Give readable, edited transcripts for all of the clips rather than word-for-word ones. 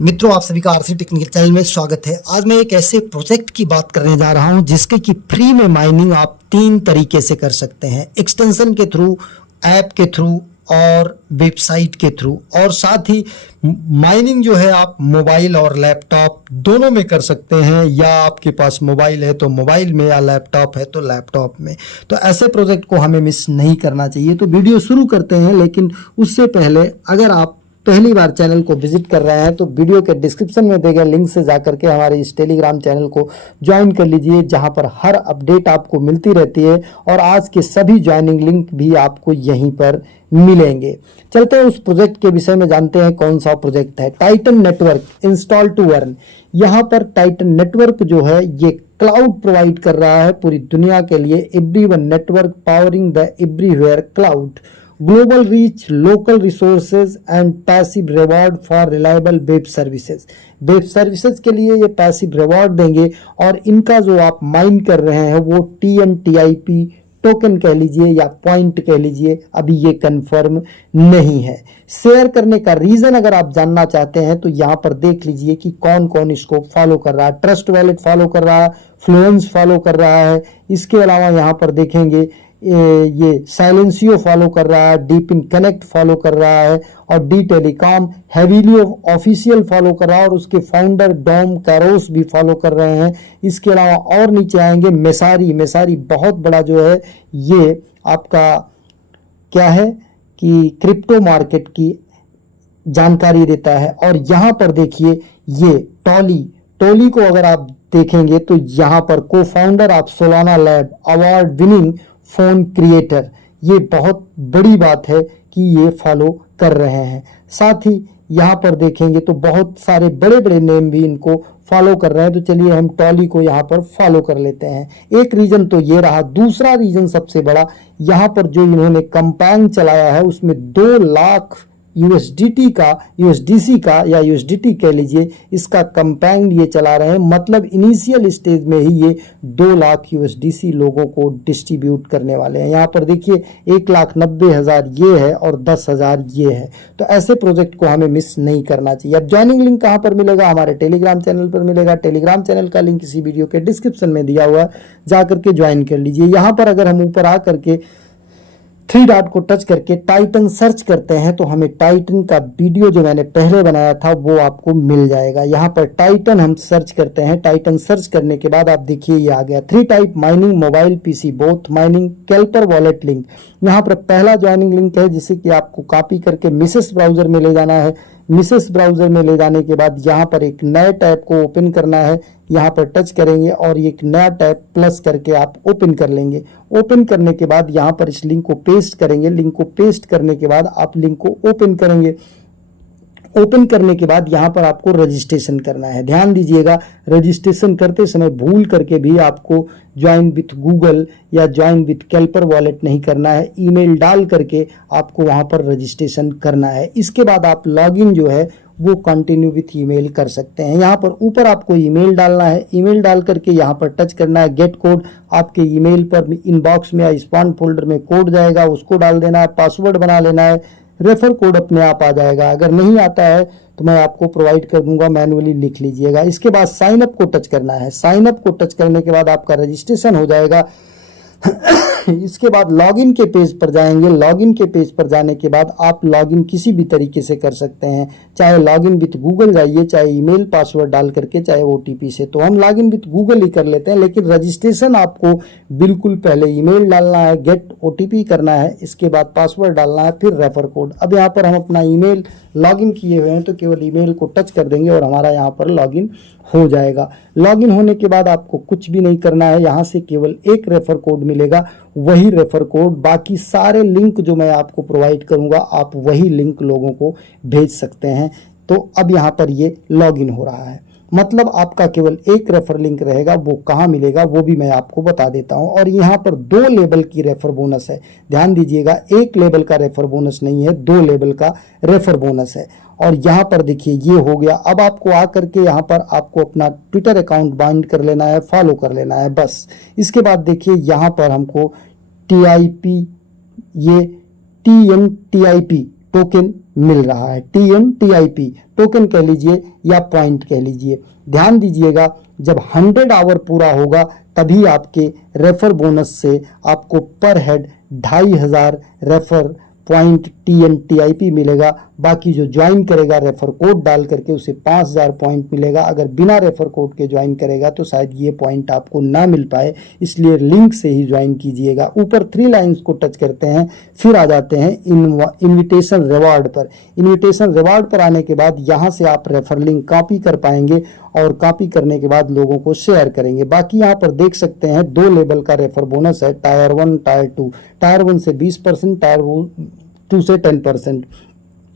मित्रों, आप सभी का आरसी टेक्निकल चैनल में स्वागत है। आज मैं एक ऐसे प्रोजेक्ट की बात करने जा रहा हूं जिसके कि फ्री में माइनिंग आप 3 तरीके से कर सकते हैं, एक्सटेंशन के थ्रू, ऐप के थ्रू और वेबसाइट के थ्रू। और साथ ही माइनिंग जो है आप मोबाइल और लैपटॉप दोनों में कर सकते हैं, या आपके पास मोबाइल है तो मोबाइल में, या लैपटॉप है तो लैपटॉप में। तो ऐसे प्रोजेक्ट को हमें मिस नहीं करना चाहिए। तो वीडियो शुरू करते हैं, लेकिन उससे पहले अगर आप पहली बार चैनल को विजिट कर रहे हैं तो वीडियो के डिस्क्रिप्शन में दिए गए लिंक से जाकर के हमारे इस टेलीग्राम चैनल को ज्वाइन कर लीजिए, जहां पर हर अपडेट आपको मिलती रहती है और आज के सभी ज्वाइनिंग लिंक भी आपको यहीं पर मिलेंगे। चलते हैं उस प्रोजेक्ट के विषय में, जानते हैं कौन सा प्रोजेक्ट है। Titan network install to earn. यहाँ पर टाइटन नेटवर्क जो है ये क्लाउड प्रोवाइड कर रहा है पूरी दुनिया के लिए। Everyone network powering the everywhere cloud, global reach, local resources and passive reward for reliable web services. Web services के लिए ये पैसिव रिवॉर्ड देंगे और इनका जो आप माइन कर रहे हैं वो TNTIP टोकन कह लीजिए या पॉइंट कह लीजिए, अभी ये कंफर्म नहीं है। शेयर करने का रीजन अगर आप जानना चाहते हैं तो यहाँ पर देख लीजिए कि कौन कौन इसको फॉलो कर रहा है। ट्रस्ट वैलेट फॉलो कर रहा है, फ्लुएंस फॉलो कर रहा है, इसके अलावा यहाँ पर देखेंगे ये साइलेंसियो फॉलो कर रहा है, डीप इन कनेक्ट फॉलो कर रहा है और D telecom heavily official follow कर रहा है और उसके फाउंडर डॉम कैरोस भी फॉलो कर रहे हैं। इसके अलावा और नीचे आएंगे मेसारी बहुत बड़ा जो है ये आपका क्या है कि क्रिप्टो मार्केट की जानकारी देता है। और यहाँ पर देखिए ये टोली को अगर आप देखेंगे तो यहाँ पर को founder of Solana lab, award winning phone creator, ये बहुत बड़ी बात है कि ये फॉलो कर रहे हैं। साथ ही यहाँ पर देखेंगे तो बहुत सारे बड़े बड़े नेम भी इनको फॉलो कर रहे हैं। तो चलिए हम टॉली को यहाँ पर फॉलो कर लेते हैं। एक रीजन तो ये रहा। दूसरा रीजन सबसे बड़ा, यहाँ पर जो इन्होंने कंपाइन चलाया है उसमें 2 लाख USDC का या USDT कह लीजिए, इसका कंपाउंड ये चला रहे हैं। मतलब इनिशियल स्टेज में ही ये 2 लाख USDC लोगों को डिस्ट्रीब्यूट करने वाले हैं। यहाँ पर देखिए 1,90,000 ये है और 10,000 ये है। तो ऐसे प्रोजेक्ट को हमें मिस नहीं करना चाहिए। अब ज्वाइनिंग लिंक कहाँ पर मिलेगा? हमारे टेलीग्राम चैनल पर मिलेगा। टेलीग्राम चैनल का लिंक इसी वीडियो के डिस्क्रिप्शन में दिया हुआ है, जाकर के ज्वाइन कर लीजिए। यहाँ पर अगर हम ऊपर आकर के 3 डॉट को टच करके टाइटन सर्च करते हैं तो हमें टाइटन का वीडियो जो मैंने पहले बनाया था वो आपको मिल जाएगा। यहाँ पर टाइटन हम सर्च करते हैं। टाइटन सर्च करने के बाद आप देखिए ये आ गया 3 type mining mobile PC both mining कैल्पर wallet link. यहाँ पर पहला ज्वाइनिंग लिंक है जिसे कि आपको कॉपी करके मिसेस ब्राउजर में ले जाना है। मिसेस ब्राउजर में ले जाने के बाद यहाँ पर एक नए टैब को ओपन करना है। यहाँ पर टच करेंगे और एक नया टैब प्लस करके आप ओपन कर लेंगे। ओपन करने के बाद यहाँ पर इस लिंक को पेस्ट करेंगे। लिंक को पेस्ट करने के बाद आप लिंक को ओपन करेंगे। ओपन करने के बाद यहाँ पर आपको रजिस्ट्रेशन करना है। ध्यान दीजिएगा, रजिस्ट्रेशन करते समय भूल करके भी आपको ज्वाइन विथ गूगल या ज्वाइन विथ कैल्पर वॉलेट नहीं करना है। ईमेल डाल करके आपको वहाँ पर रजिस्ट्रेशन करना है। इसके बाद आप लॉगिन जो है वो कंटिन्यू विथ ईमेल कर सकते हैं। यहाँ पर ऊपर आपको ईमेल डालना है। ईमेल डाल करके यहाँ पर टच करना है गेट कोड। आपके ईमेल पर इनबॉक्स में या स्पैम फोल्डर में कोड जाएगा, उसको डाल देना है। पासवर्ड बना लेना है। रेफर कोड अपने आप आ जाएगा। अगर नहीं आता है तो मैं आपको प्रोवाइड कर दूंगा, मैन्युअली लिख लीजिएगा। इसके बाद साइन अप को टच करना है। साइन अप को टच करने के बाद आपका रजिस्ट्रेशन हो जाएगा। इसके बाद लॉगिन के पेज पर जाएंगे। लॉगिन के पेज पर जाने के बाद आप लॉगिन किसी भी तरीके से कर सकते हैं, चाहे लॉगिन विथ गूगल जाइए, चाहे ईमेल पासवर्ड डाल करके, चाहे OTP से। तो हम लॉगिन विथ गूगल ही कर लेते हैं, लेकिन रजिस्ट्रेशन आपको बिल्कुल पहले ईमेल डालना है, गेट OTP करना है, इसके बाद पासवर्ड डालना है, फिर रेफर कोड। अब यहाँ पर हम अपना ईमेल लॉगिन किए हुए हैं तो केवल ईमेल को टच कर देंगे और हमारा यहाँ पर लॉगिन हो जाएगा। लॉगिन होने के बाद आपको कुछ भी नहीं करना है। यहाँ से केवल एक रेफर कोड मिलेगा, वही रेफर कोड, बाकी सारे लिंक जो मैं आपको प्रोवाइड करूंगा आप वही लिंक लोगों को भेज सकते हैं। तो अब यहाँ पर ये लॉगिन हो रहा है। मतलब आपका केवल एक रेफर लिंक रहेगा। वो कहाँ मिलेगा वो भी मैं आपको बता देता हूँ। और यहाँ पर 2 लेवल की रेफर बोनस है। ध्यान दीजिएगा, 1 लेवल का रेफर बोनस नहीं है, 2 लेवल का रेफर बोनस है। और यहाँ पर देखिए ये हो गया। अब आपको आकर के यहाँ पर आपको अपना ट्विटर अकाउंट बाइंड कर लेना है, फॉलो कर लेना है, बस। इसके बाद देखिए यहाँ पर हमको TNTIP टोकन मिल रहा है। TNTIP टोकन कह लीजिए या पॉइंट कह लीजिए। ध्यान दीजिएगा, जब 100 आवर पूरा होगा तभी आपके रेफर बोनस से आपको पर हेड 2500 रेफर पॉइंट TNTIP मिलेगा। बाकी जो ज्वाइन करेगा रेफर कोड डाल करके उसे 5000 पॉइंट मिलेगा। अगर बिना रेफर कोड के ज्वाइन करेगा तो शायद ये पॉइंट आपको ना मिल पाए, इसलिए लिंक से ही ज्वाइन कीजिएगा। ऊपर 3 लाइंस को टच करते हैं, फिर आ जाते हैं इनविटेशन रिवार्ड पर। इनविटेशन रिवार्ड पर आने के बाद यहाँ से आप रेफर लिंक कॉपी कर पाएंगे और कॉपी करने के बाद लोगों को शेयर करेंगे। बाकी यहाँ पर देख सकते हैं 2 लेवल का रेफर बोनस है, टायर 1 टायर 2। टायर 1 से 20%, टायर 2 से 10%।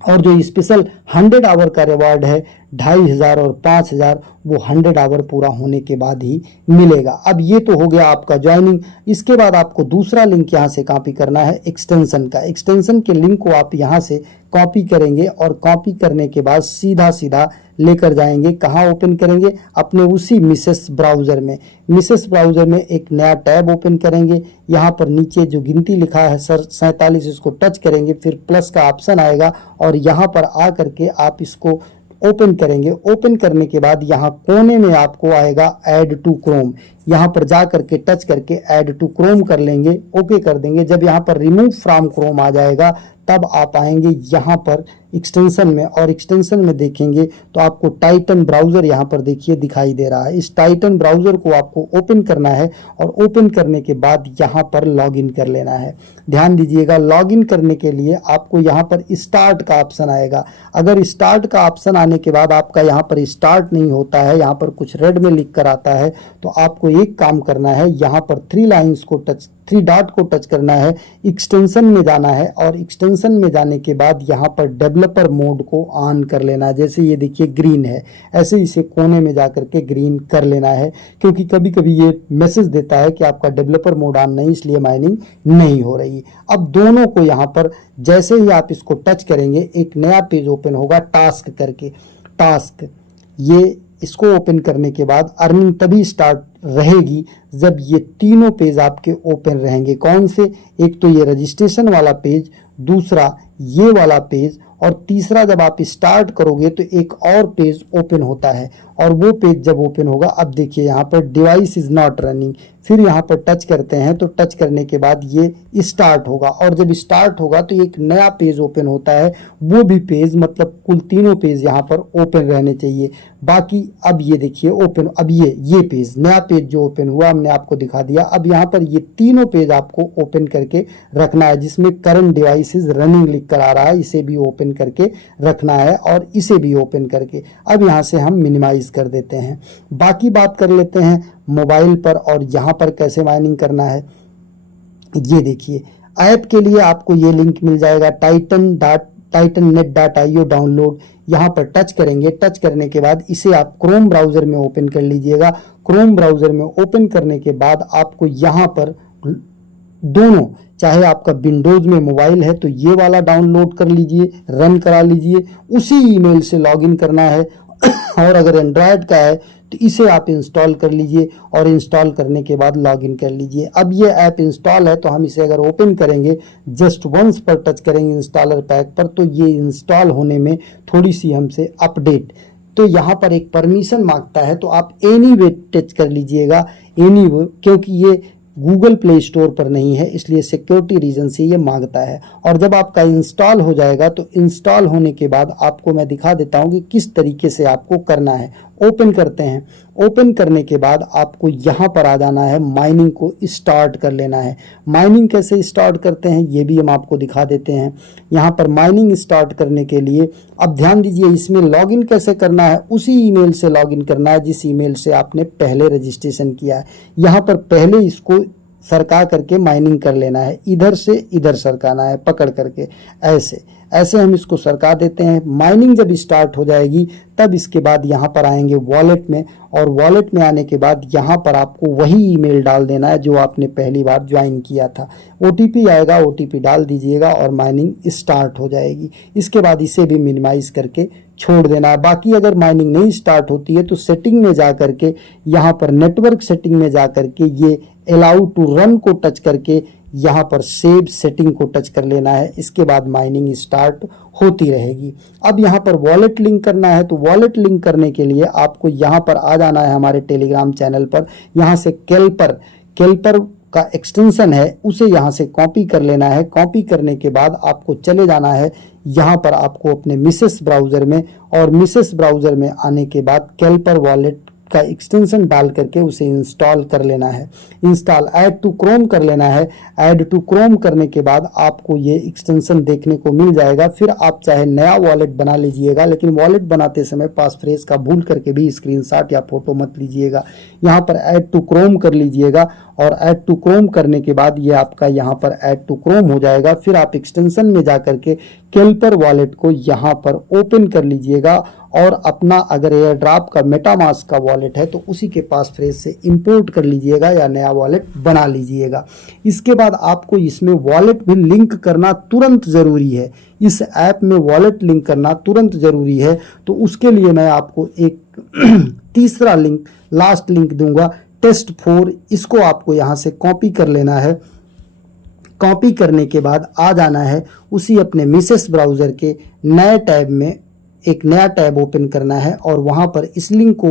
और जो स्पेशल 100 आवर का रिवार्ड है 2500 और 5000, वो 100 आवर पूरा होने के बाद ही मिलेगा। अब ये तो हो गया आपका ज्वाइनिंग। इसके बाद आपको दूसरा लिंक यहाँ से कॉपी करना है एक्सटेंशन का। एक्सटेंशन के लिंक को आप यहाँ से कॉपी करेंगे और कॉपी करने के बाद सीधा सीधा लेकर जाएंगे। कहाँ ओपन करेंगे? अपने उसी मिसेस ब्राउज़र में। मिसेस ब्राउज़र में एक नया टैब ओपन करेंगे। यहाँ पर नीचे जो गिनती लिखा है सर 47, इसको टच करेंगे, फिर प्लस का ऑप्शन आएगा और यहाँ पर आ करके आप इसको ओपन करेंगे। ओपन करने के बाद यहाँ कोने में आपको आएगा ऐड टू क्रोम। यहाँ पर जा करके टच करके ऐड टू क्रोम कर लेंगे, ओके कर देंगे। जब यहाँ पर रिमूव फ्रॉम क्रोम आ जाएगा तब आप आएंगे यहाँ पर एक्सटेंशन में, और एक्सटेंशन में देखेंगे तो आपको टाइटन ब्राउज़र यहाँ पर देखिए दिखाई दे रहा है। इस टाइटन ब्राउज़र को आपको ओपन करना है और ओपन करने के बाद यहाँ पर लॉगिन कर लेना है। ध्यान दीजिएगा, लॉगिन करने के लिए आपको यहाँ पर स्टार्ट का ऑप्शन आएगा। अगर स्टार्ट का ऑप्शन आने के बाद आपका यहाँ पर स्टार्ट नहीं होता है, यहाँ पर कुछ रेड में लिख कर आता है, तो आपको एक काम करना है, यहाँ पर 3 डॉट को टच करना है, एक्सटेंशन में जाना है और एक्सटेंशन में जाने के बाद यहाँ पर डेवलपर मोड को ऑन कर लेना है। जैसे ये देखिए ग्रीन है, ऐसे इसे कोने में जाकर के ग्रीन कर लेना है, क्योंकि कभी कभी ये मैसेज देता है कि आपका डेवलपर मोड ऑन नहीं, इसलिए माइनिंग नहीं हो रही। अब दोनों को यहाँ पर जैसे ही आप इसको टच करेंगे एक नया पेज ओपन होगा टास्क करके। टास्क, ये इसको ओपन करने के बाद अर्निंग तभी स्टार्ट रहेगी जब ये तीनों पेज आपके ओपन रहेंगे। कौन से? एक तो ये रजिस्ट्रेशन वाला पेज, दूसरा ये वाला पेज, और तीसरा जब आप स्टार्ट करोगे तो एक और पेज ओपन होता है, और वो पेज जब ओपन होगा, अब देखिए यहाँ पर डिवाइस इज नॉट रनिंग, फिर यहाँ पर टच करते हैं तो टच करने के बाद ये स्टार्ट होगा, और जब स्टार्ट होगा तो एक नया पेज ओपन होता है। वो भी पेज, मतलब कुल तीनों पेज यहाँ पर ओपन रहने चाहिए। बाकी अब ये देखिए ओपन, अब ये पेज, नया पेज जो ओपन हुआ हमने आपको दिखा दिया। अब यहाँ पर ये तीनों पेज आपको ओपन करके रखना है, जिसमें करंट डिवाइस इज रनिंग लिख कर आ रहा है, इसे भी ओपन करके रखना है और इसे भी ओपन करके। अब यहाँ से हम मिनिमाइज कर देते हैं। बाकी बात कर लेते हैं मोबाइल पर और यहाँ पर कैसे माइनिंग करना है। ये देखिए, ऐप के लिए आपको ये लिंक मिल जाएगा titannet.io डाउनलोड। यहाँ पर टच करेंगे, टच करने के बाद इसे आप क्रोम ब्राउज़र में ओपन कर लीजिएगा। क्रोम ब्राउज़र में ओपन करने के बाद आपको यहाँ पर दोनों, चाहे आपका विंडोज में मोबाइल है तो ये वाला डाउनलोड कर लीजिए, रन करा लीजिए, उसी ईमेल से लॉगिन करना है और अगर एंड्रॉयड का है तो इसे आप इंस्टॉल कर लीजिए और इंस्टॉल करने के बाद लॉगिन कर लीजिए। अब ये ऐप इंस्टॉल है तो हम इसे अगर ओपन करेंगे, जस्ट वंस पर टच करेंगे इंस्टॉलर पैक पर, तो ये इंस्टॉल होने में थोड़ी सी हमसे अपडेट, तो यहाँ पर एक परमिशन मांगता है, तो आप एनीवे टच कर लीजिएगा, एनीवे, क्योंकि ये गूगल प्ले स्टोर पर नहीं है, इसलिए सिक्योरिटी रीजन से ये मांगता है। और जब आपका इंस्टॉल हो जाएगा तो इंस्टॉल होने के बाद आपको मैं दिखा देता हूँ कि किस तरीके से आपको करना है। ओपन करते हैं, ओपन करने के बाद आपको यहाँ पर आ जाना है, माइनिंग को स्टार्ट कर लेना है। माइनिंग कैसे स्टार्ट करते हैं ये भी हम आपको दिखा देते हैं। यहाँ पर माइनिंग स्टार्ट करने के लिए अब ध्यान दीजिए, इसमें लॉगिन कैसे करना है, उसी ईमेल से लॉगिन करना है जिस ईमेल से आपने पहले रजिस्ट्रेशन किया है। यहाँ पर पहले इसको सरका करके माइनिंग कर लेना है, इधर से इधर सरकाना है पकड़ करके, ऐसे हम इसको सरका देते हैं। माइनिंग जब स्टार्ट हो जाएगी तब इसके बाद यहाँ पर आएंगे वॉलेट में, और वॉलेट में आने के बाद यहाँ पर आपको वही ईमेल डाल देना है जो आपने पहली बार ज्वाइन किया था। OTP आएगा, OTP डाल दीजिएगा और माइनिंग स्टार्ट हो जाएगी। इसके बाद इसे भी मिनिमाइज करके छोड़ देना है। बाकी अगर माइनिंग नहीं स्टार्ट होती है तो सेटिंग में जा करके, यहाँ पर नेटवर्क सेटिंग में जा करके ये अलाउ टू रन को टच करके यहाँ पर सेव सेटिंग को टच कर लेना है। इसके बाद माइनिंग स्टार्ट होती रहेगी। अब यहाँ पर वॉलेट लिंक करना है, तो वॉलेट लिंक करने के लिए आपको यहाँ पर आ जाना है हमारे टेलीग्राम चैनल पर। यहाँ से केल्पर का एक्सटेंशन है उसे यहाँ से कॉपी कर लेना है। कॉपी करने के बाद आपको चले जाना है यहाँ पर आपको अपने मिसेस ब्राउज़र में, और मिसेस ब्राउज़र में आने के बाद केल्पर वॉलेट का एक्सटेंशन डाल करके उसे इंस्टॉल कर लेना है। इंस्टॉल ऐड टू क्रोम कर लेना है। ऐड टू क्रोम करने के बाद आपको ये एक्सटेंशन देखने को मिल जाएगा। फिर आप चाहे नया वॉलेट बना लीजिएगा, लेकिन वॉलेट बनाते समय पासफ्रेज का भूल करके भी स्क्रीनशॉट या फोटो मत लीजिएगा। यहाँ पर ऐड टू क्रोम कर लीजिएगा, और ऐड टू क्रोम करने के बाद ये आपका यहाँ पर ऐड टू क्रोम हो जाएगा। फिर आप एक्सटेंशन में जा करके केल्पर वॉलेट को यहाँ पर ओपन कर लीजिएगा, और अपना अगर एयर ड्रॉप का मेटामास्क का वॉलेट है तो उसी के पास फ्रेज से इंपोर्ट कर लीजिएगा या नया वॉलेट बना लीजिएगा। इसके बाद आपको इसमें वॉलेट भी लिंक करना तुरंत ज़रूरी है। इस ऐप में वॉलेट लिंक करना तुरंत ज़रूरी है। तो उसके लिए मैं आपको एक तीसरा लिंक, लास्ट लिंक दूंगा, test4। इसको आपको यहाँ से कॉपी कर लेना है। कॉपी करने के बाद आ जाना है उसी अपने मिसेस ब्राउज़र के नए टैब में, एक नया टैब ओपन करना है, और वहाँ पर इस लिंक को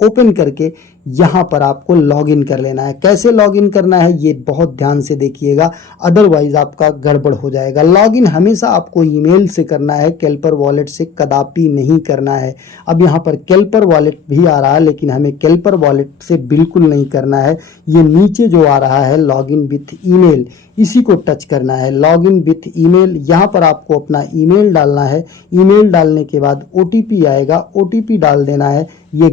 ओपन करके यहाँ पर आपको लॉगिन कर लेना है। कैसे लॉगिन करना है ये बहुत ध्यान से देखिएगा, अदरवाइज आपका गड़बड़ हो जाएगा। लॉगिन हमेशा आपको ईमेल से करना है, केल्पर वॉलेट से कदापि नहीं करना है। अब यहाँ पर केल्पर वॉलेट भी आ रहा है, लेकिन हमें केल्पर वॉलेट से बिल्कुल नहीं करना है। ये नीचे जो आ रहा है लॉगिन विथ ईमेल, इसी को टच करना है। लॉगिन विथ ईमेल, यहाँ पर आपको अपना ईमेल डालना है। ईमेल डालने के बाद OTP आएगा, OTP डाल देना है। ये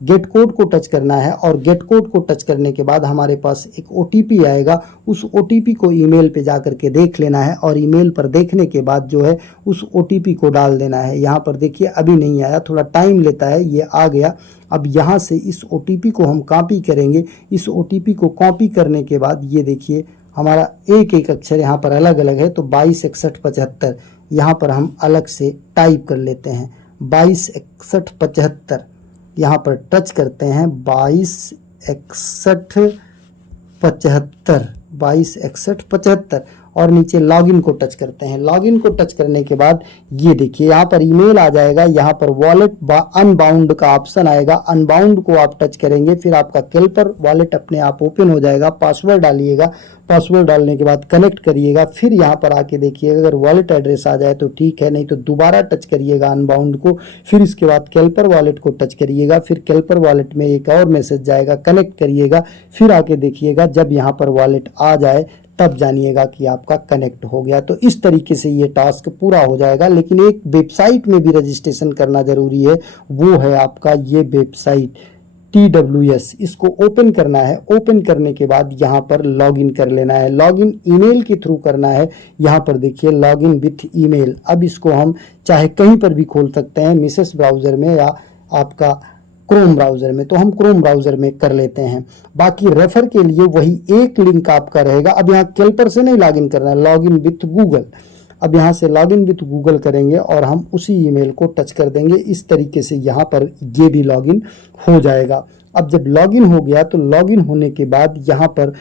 गेट कोड को टच करना है, और गेट कोड को टच करने के बाद हमारे पास एक OTP आएगा। उस OTP को ईमेल पे जा करके देख लेना है, और ईमेल पर देखने के बाद जो है उस OTP को डाल देना है। यहाँ पर देखिए अभी नहीं आया, थोड़ा टाइम लेता है, ये आ गया। अब यहाँ से इस OTP को हम कॉपी करेंगे। इस OTP को कॉपी करने के बाद ये देखिए हमारा एक एक अक्षर यहाँ पर अलग अलग है, तो 226175 यहाँ पर हम अलग से टाइप कर लेते हैं। 226175 यहाँ पर टच करते हैं। 226175 और नीचे लॉगिन को टच करते हैं। लॉगिन को टच करने के बाद ये देखिए यहाँ पर ईमेल आ जाएगा। यहाँ पर वॉलेट अनबाउंड का ऑप्शन आएगा, अनबाउंड को आप टच करेंगे, फिर आपका केल्पर वॉलेट अपने आप ओपन हो जाएगा। पासवर्ड डालिएगा, पासवर्ड डालने के बाद कनेक्ट करिएगा। फिर यहाँ पर आके देखिएगा, अगर वॉलेट एड्रेस आ जाए तो ठीक है, नहीं तो दोबारा टच करिएगा अनबाउंड को। फिर इसके बाद केल्पर वॉलेट को टच करिएगा। फिर केल्पर वॉलेट में एक और मैसेज जाएगा, कनेक्ट करिएगा। फिर आके देखिएगा, जब यहाँ पर वॉलेट आ जाए तब जानिएगा कि आपका कनेक्ट हो गया। तो इस तरीके से ये टास्क पूरा हो जाएगा। लेकिन एक वेबसाइट में भी रजिस्ट्रेशन करना जरूरी है, वो है आपका ये वेबसाइट TWS। इसको ओपन करना है। ओपन करने के बाद यहाँ पर लॉगिन कर लेना है। लॉगिन ईमेल के थ्रू करना है। यहाँ पर देखिए लॉगिन विथ ईमेल। अब इसको हम चाहे कहीं पर भी खोल सकते हैं, मिसेस ब्राउज़र में या आपका क्रोम ब्राउज़र में, तो हम क्रोम ब्राउज़र में कर लेते हैं। बाकी रेफर के लिए वही एक लिंक आपका रहेगा। अब यहाँ केल्पर से नहीं लॉगिन करना है, लॉगिन विथ गूगल। अब यहाँ से लॉगिन विथ गूगल करेंगे और हम उसी ईमेल को टच कर देंगे। इस तरीके से यहाँ पर ये भी लॉगिन हो जाएगा। अब जब लॉगिन हो गया तो लॉगिन होने के बाद यहाँ पर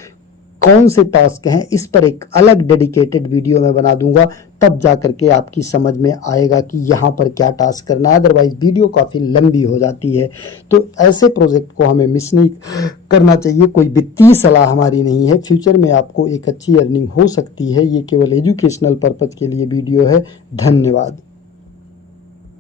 कौन से टास्क हैं इस पर एक अलग डेडिकेटेड वीडियो मैं बना दूंगा, तब जा करके आपकी समझ में आएगा कि यहाँ पर क्या टास्क करना है। अदरवाइज वीडियो काफ़ी लंबी हो जाती है। तो ऐसे प्रोजेक्ट को हमें मिस नहीं करना चाहिए। कोई वित्तीय सलाह हमारी नहीं है। फ्यूचर में आपको एक अच्छी अर्निंग हो सकती है। ये केवल एजुकेशनल पर्पज़ के लिए वीडियो है। धन्यवाद।